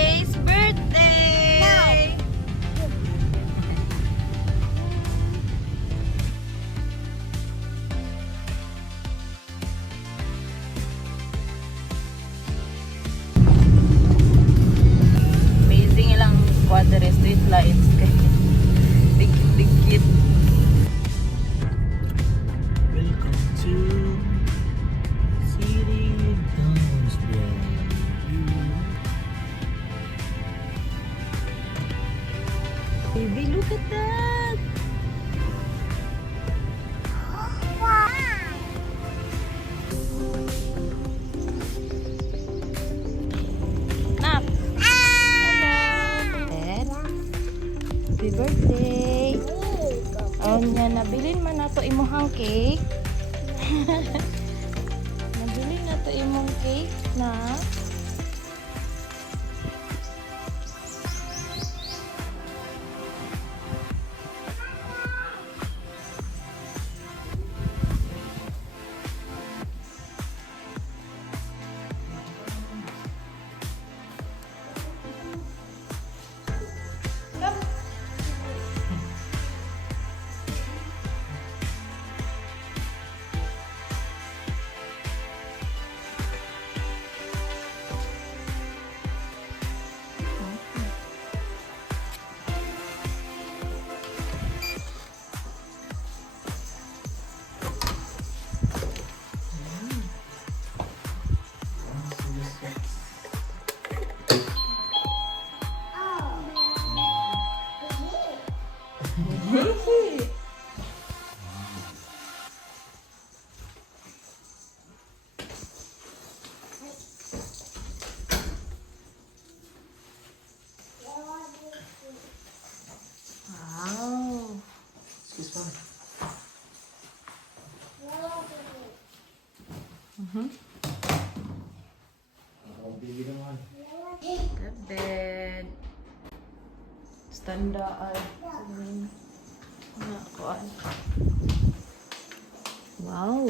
Ray's birthday! Amazing ilang quadre street lights. Dikit. Welcome to City Downsville. Baby, look at that! Nak! Hello! Happy birthday! Nga, nabilin man nato imong cake. Nabilin nato imong cake na. Wow! This one. Oh, bigyan naman. The bed. Standaan. Kuan. Wow.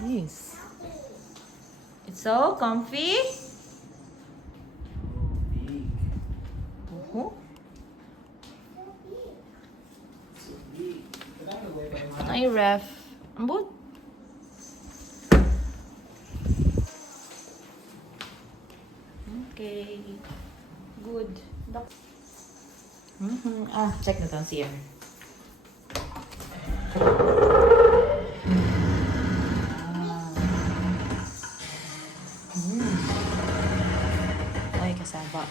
Nice. It's so comfy. Oh, big. Uh-huh. So big. Kailangan gawin pa naman. Ay, ref. Ambot. Okay. Good. Check na to ang CR. Ay, kasaba.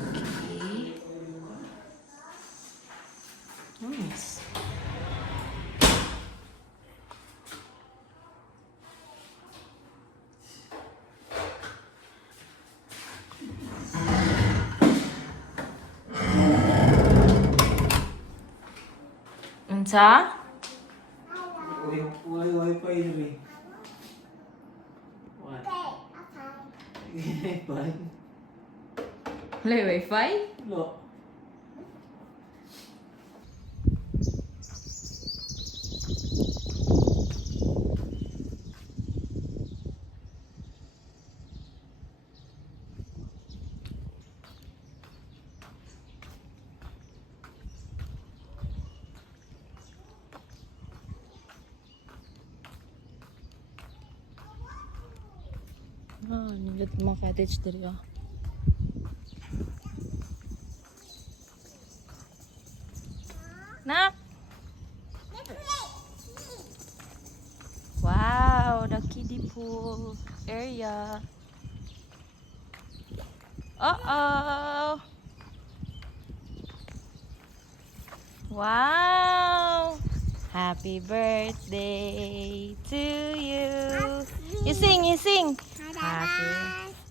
Okay. Nice. Unsa? Wi-Fi na rin. What? Wi-Fi? Wala wifi? No. Nilit mga cottage diri ah. Nak! Wow, the kiddie pool area. Uh-oh! Wow! Happy birthday to you. You sing. Happy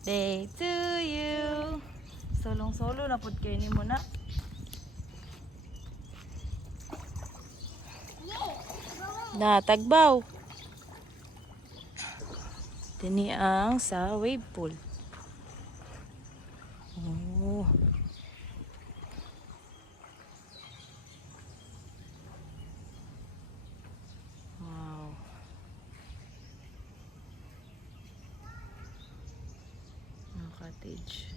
birthday to you. Solong-solo na pud kay nimo na. Natagbaw. Dini ang sa wave pool. Oh. Wow. cottage.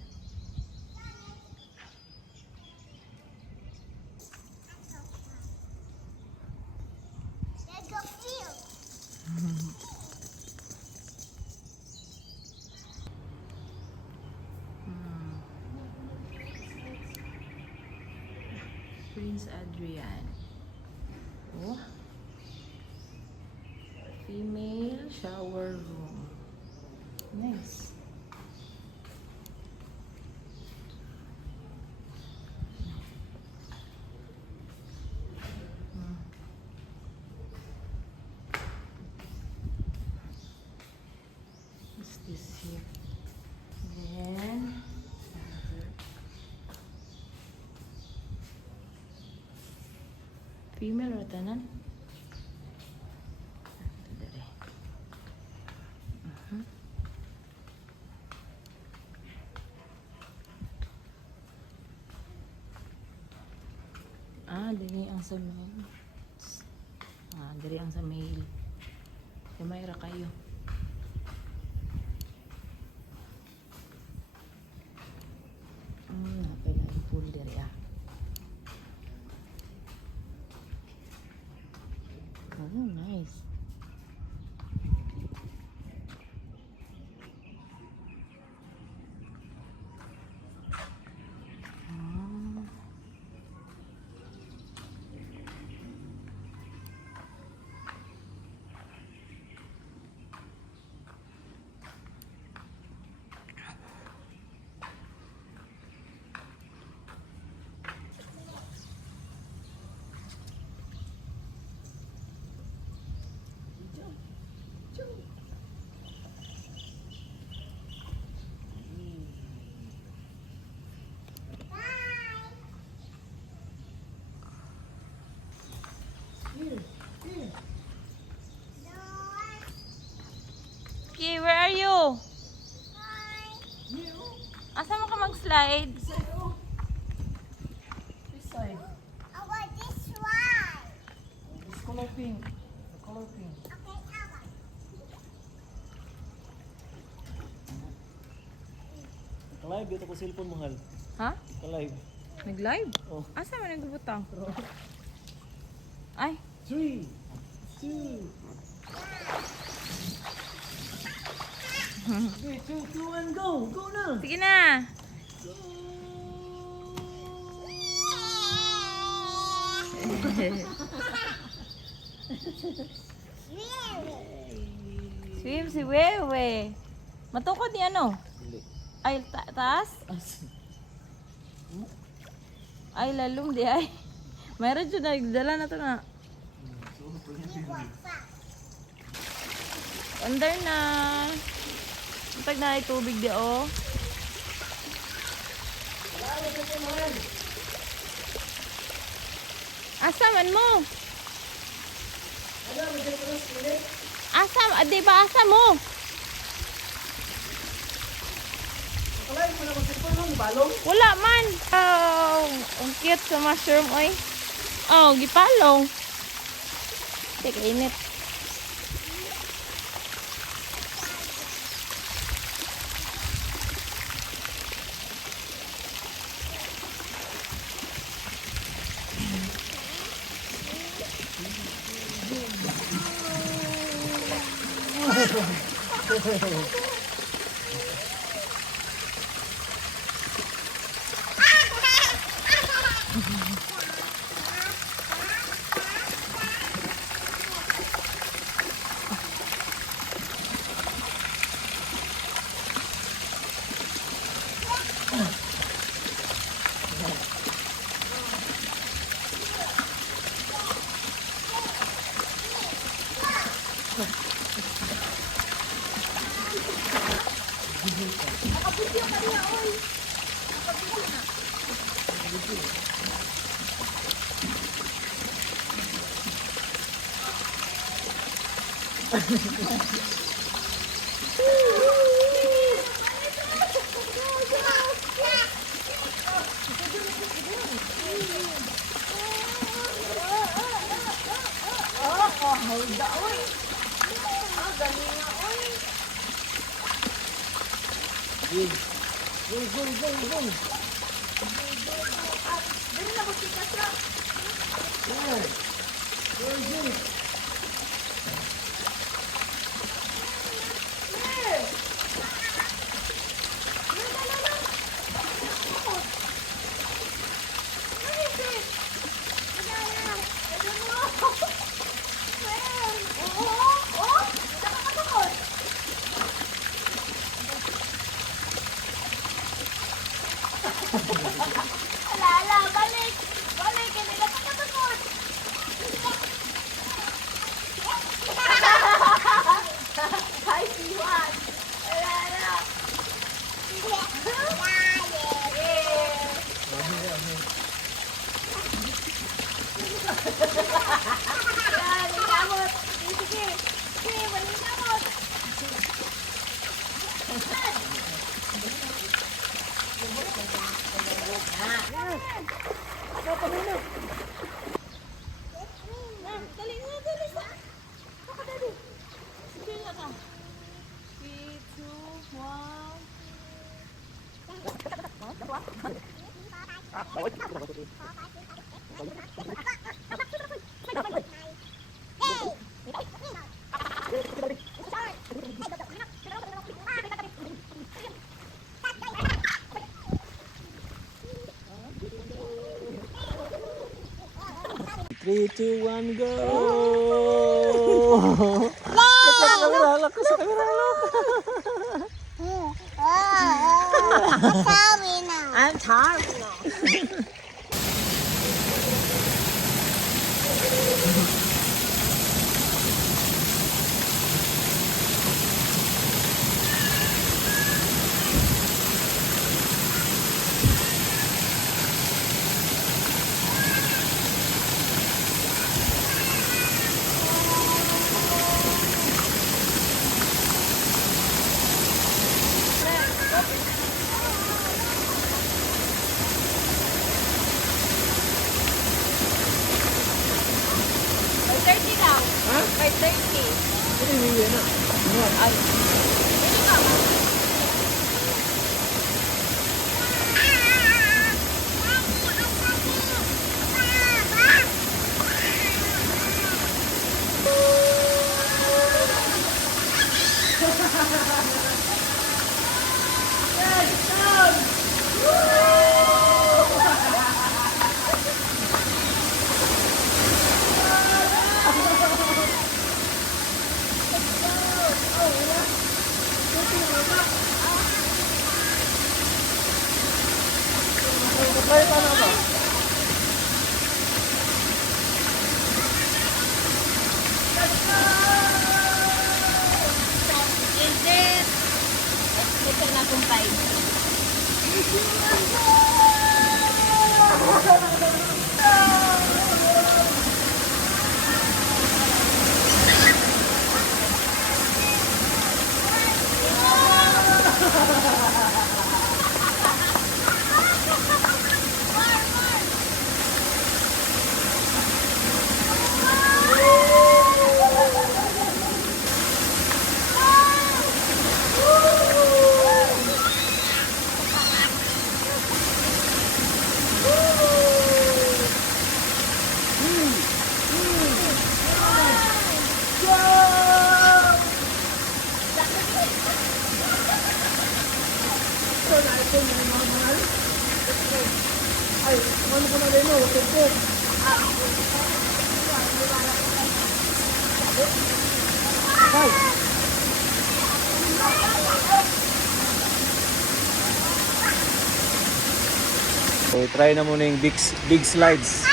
Let's go field. Prince Adrian. Oh. Female shower room. Nice. What's this here? Then female or tanan? Dili ang sa mail. Dili ang sa mail. Gamay ra kayo. Napay lang yung pool diri Oh, nice. Okay, where are you? Asa mo ka mag-slide? This side. I want this one. This color pink. The color pink. Okay, I want. Ka-live dito ko cellphone mahal. Ha? Ka-live. Nag-live? Oh. Asa mo nagbutang? Ay, 3, 2. Okay, 2, 2, and go! Go na! sige na. Swim si Wewe. Matukod ni ano? Dili. Ay, taas? Ay, lalong di ay. Mayroon dyan nagdala na to na. Under na. Pag na ay tubig di oh. Asa man mo? Asa, di ba asa mo? Ka-live mo na ko cellphone mo, balong. Wala man. Oh, ang cute sa mushroom oy. Oh, gipalong. Teka, init. Boom, boom, boom, boom. Dali na, magsikas lang. Yan. Boom, boom. Alala, balik! Balik! Hindi na pagkatakot! Hi, Siwan! Alala! Yan, inamot! Sige! Sige, maninamot! Dali na, dali sa. Baka dali. Sige na ka. 3, 2, 1. Three, two, one, go! Look sa camera, look sa camera, look! I'm sorry now. By 30 daw. Ha? By 30. Ano yung yun na? Ay. Dito ka. Try pa na ba? Is it? Ito na kung time. Ay, ano ko na rin mo? Tugtog. Ay! So, try na muna yung big slides.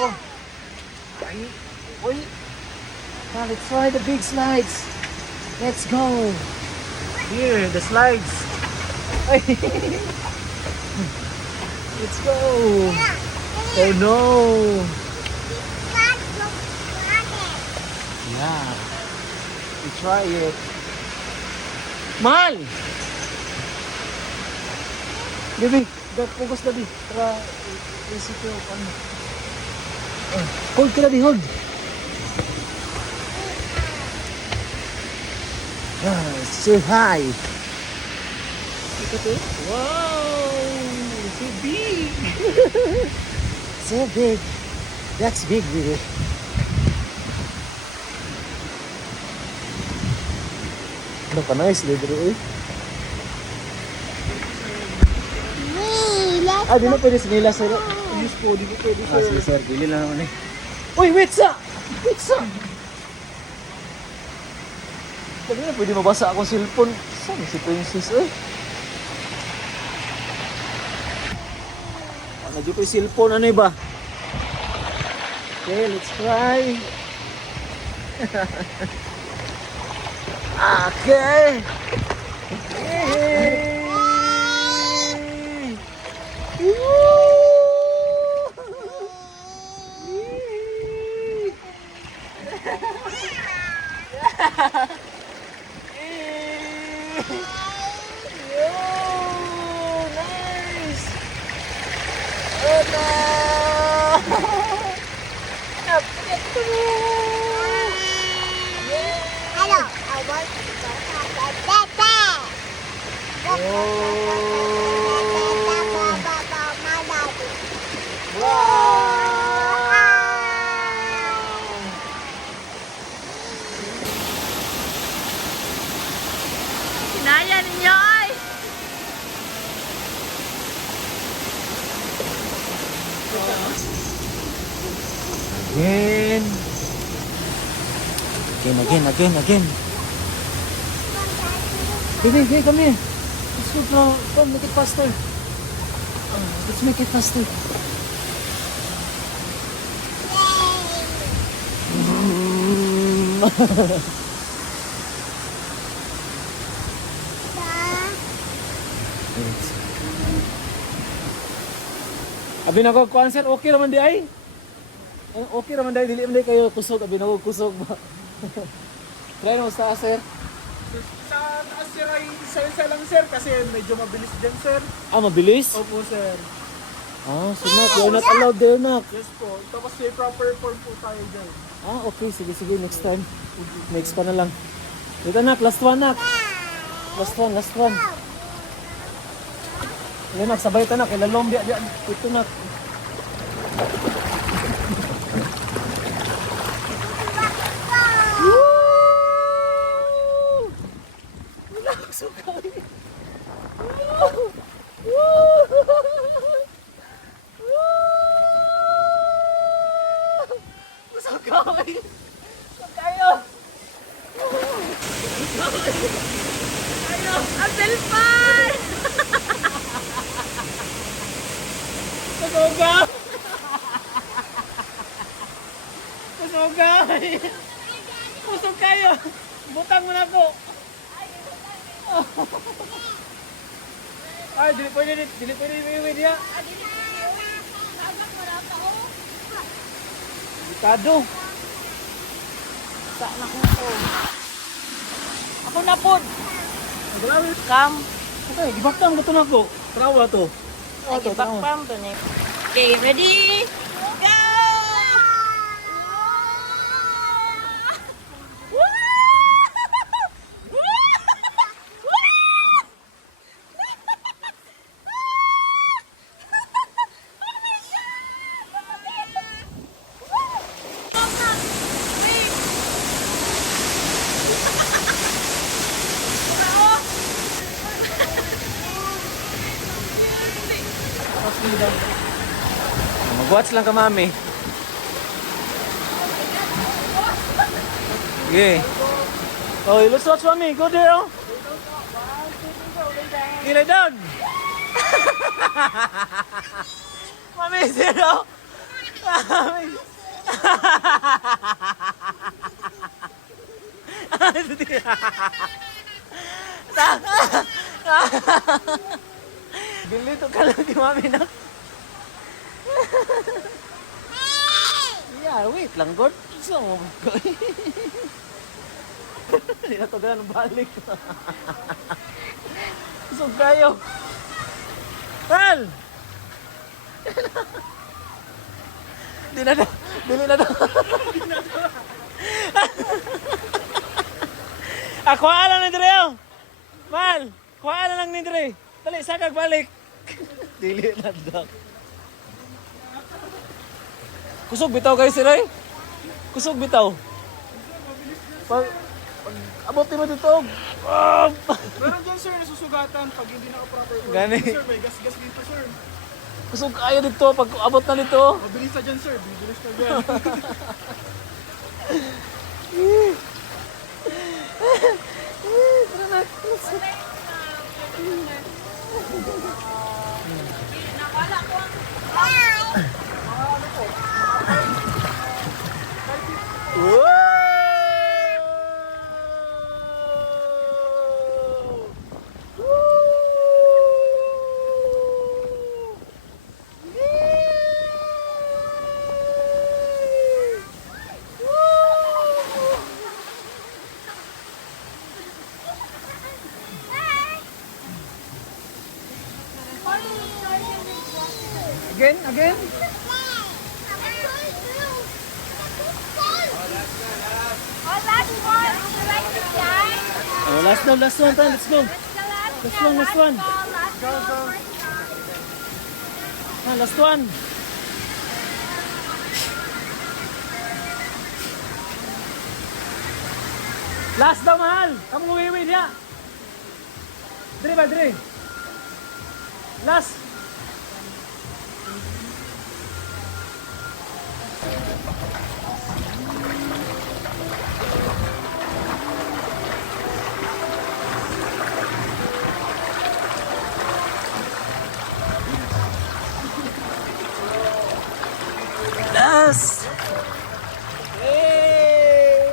Oh. Ay, uy. Now, let's try the big slides. Let's go. Here, the slides. Ay. Let's go. Oh no. Yeah. We try it. Mal! Gabi, focus na di. Para isip ko ano. Hold ka na di, hold. Say hi. Ito. Wow! So big! So big. That's big, really. Ano ka nice, libre eh. Ah, di na pwede sinila, sir. Yes po, di po pwede Ah, sige, sir. Bili lang naman eh. Uy, witsa! Witsa! Sabi na, pwede mabasa akong cellphone. Saan si Princess, eh? Ano dito yung cellphone? Ano iba? Okay, let's try. Okay! Yay! Hello, I want to go Kinaya ninyo ay! Again. Again. Baby, hey, come here. Let's go now. Come, make it faster. Let's make it faster. Abi na ko kuan sir, okay raman di ay? Okay raman dai, dili man dai kayo kusog, abi na ko kusog ba. Try mo sa sir. Sa taas sir ay isa-isa lang sir kasi medyo mabilis dyan sir. Ah, mabilis? Opo sir. Ah, so nak, you're not allowed there nak. Yes po. Tapos may proper form po tayo dyan. Ah, okay, sige, next time. Next pa na lang. Dito nak, last one nak. Last one. Yan nak, sabay ta nak, ilalom dia. Ito nak. Ang selfie! Kusog kayo. Butang mo na po. Ay, dili pwede iwi niya. Delikado. Saan ako to? Ako na po. Grabe. Come. Okay, gibaktam ko to nako. Trawa to. Ay, backpam to ni. Okay, ready? Go! Mag-watch lang ka, mami. Okay. Oh, let's watch, mami. Go there, oh. Okay, lay down. Mami, zero. Mami. Dilito ka lang di mami na. Yeah, wait lang, God. So, hindi na to ganun balik. So, kayo. Well! Dili na to. Ako alam ni Dre, oh. Mal, kuha lang ni Dre. Dali, sakag balik. Dili na dak. Kusog bitaw kayo si Ray. Kusog bitaw. Pag abot mo dito. Meron dyan sir, nasusugatan pag hindi naka-proper work. Gani. Sir, may gas-gas dito sir. Kusog kayo dito pag abot na dito. Mabilis na dyan sir, bibilis na dyan. Nawala ko ang Again? Oh, last one. Would you like to try? Oh, last one, let's go. That's Last the last one, last one. ball, last ball. Ah, last one. Last daw, mahal. Kamu uwi dia. Dre ba, Dre? Last. Last. Hey!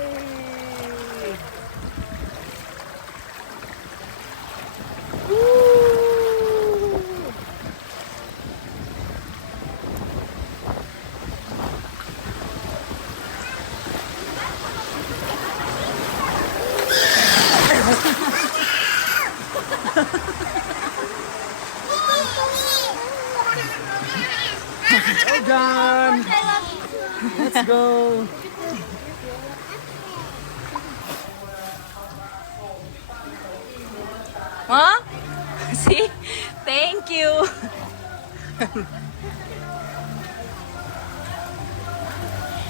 Woo! Well done. Let's go. Huh? See? Thank you.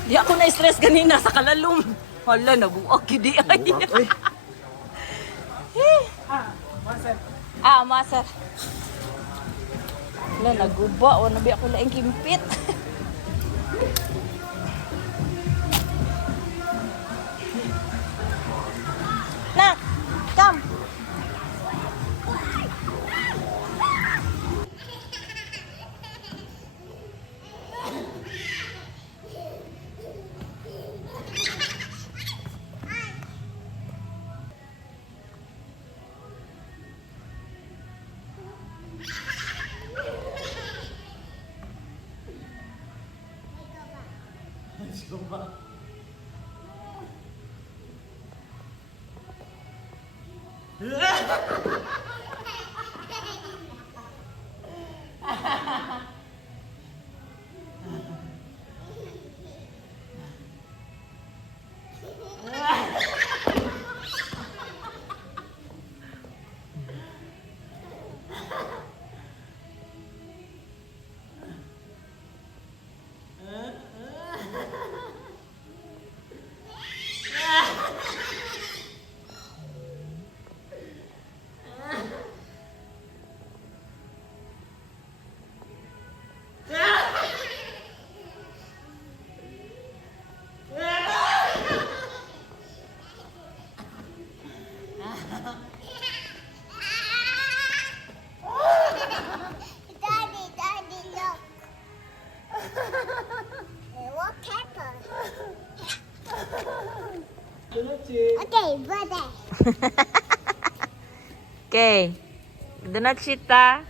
Di ako na-stress kanina sa kalalum. Hala, nabuak yun di ay. Maser. Hala, naguba. O, nabi ako laing kimpit. Nak, come. Daddy, look. What pepper? Okay, brother. Okay. Donut sita. 1,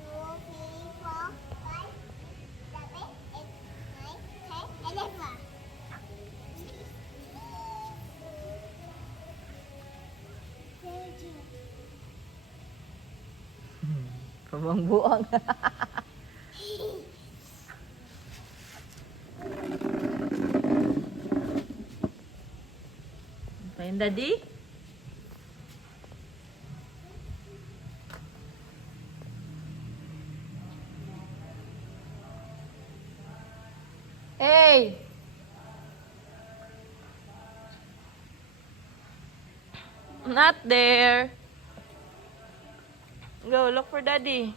2, 3, 4, 5, 7, 8, 9, 10, 11. Pabang-buang. Pa yung daddy? Not there. Go, look for daddy.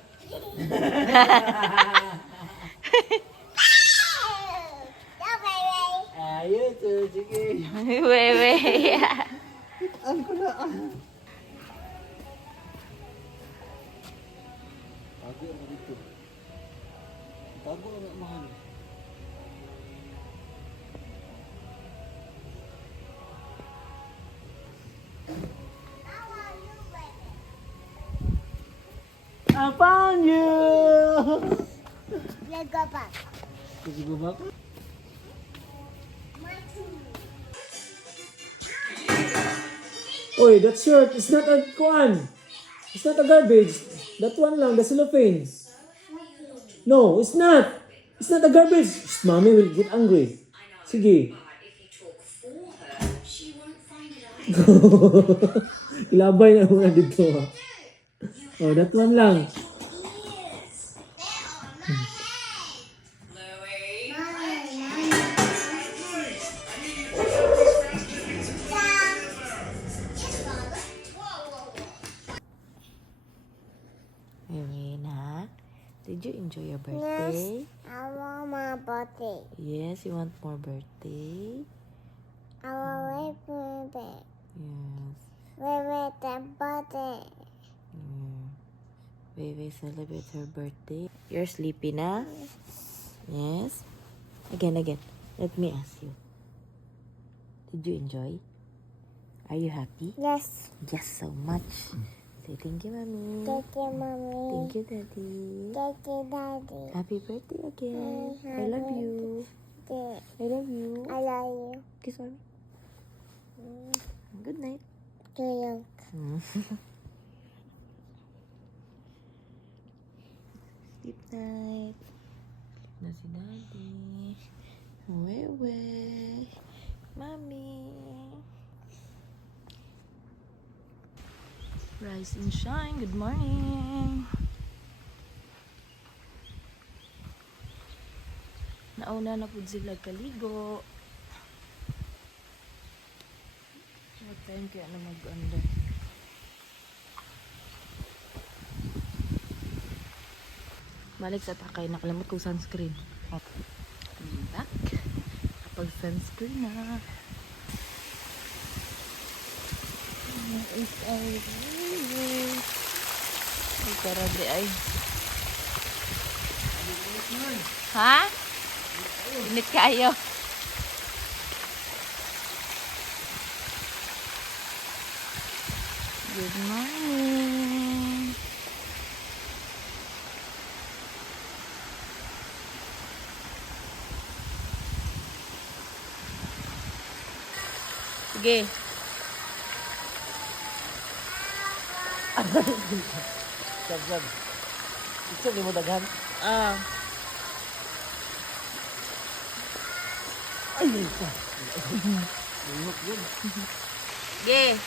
Ayun, so, sige. Wait. Ano ko na? Tago ako dito. Tago ako, mahal. I found you! Let's go back. Sige ba ba? Oy, that shirt is not a kuan. It's not a garbage. That one lang, the cellophane. No, it's not. It's not a garbage. Shh, mommy will get angry. Sige. Ilabay na muna dito. Oh, that one lang. Irina, did you enjoy your birthday? I want my birthday. Yes, you want more birthday? I want my birthday. Yes. Wait, the birthday. Baby celebrate her birthday. You're sleepy na? Yes? Again. Let me ask you. Did you enjoy? Are you happy? Yes. Yes, so much. Say thank you, mommy. Thank you, mommy. Thank you, daddy. Thank you, daddy. Happy birthday again. I love you. I love you. I love you. Kiss mommy. Good night. To you. Sleep night. Sleep na si daddy. Wewe. Mommy. Rise and shine. Good morning. Nauna na po sila kaligo. What time kaya na mag-under? Balik sa takay. Nakalimot ko sunscreen. Back. Kapag sunscreen na. Is our way. Ay, karade ay. Ha? Init kayo. Good morning. Sige. Sab. Isa ni mo daghan. Ah. Ay, isa. Lihok yun. Sige.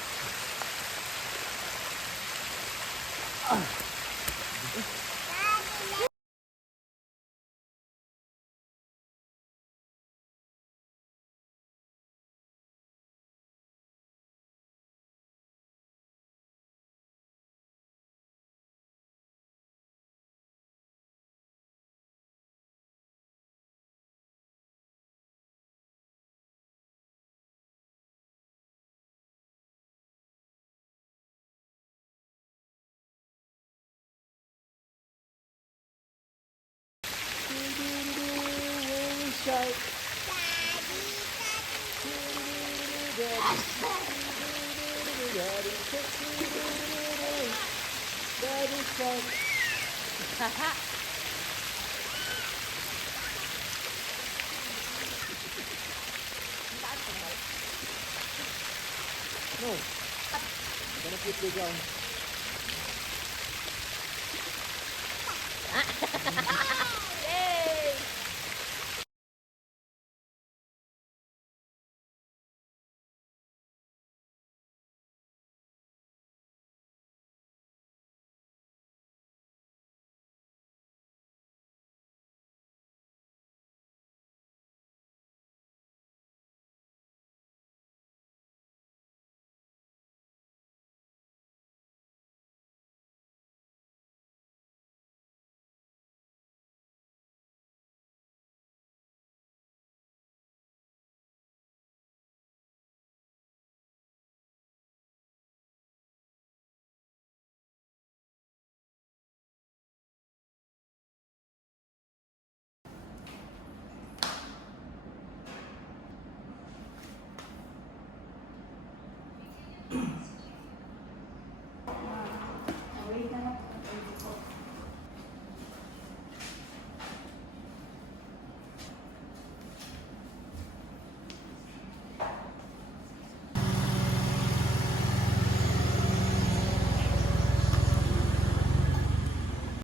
No. Gonna put you down.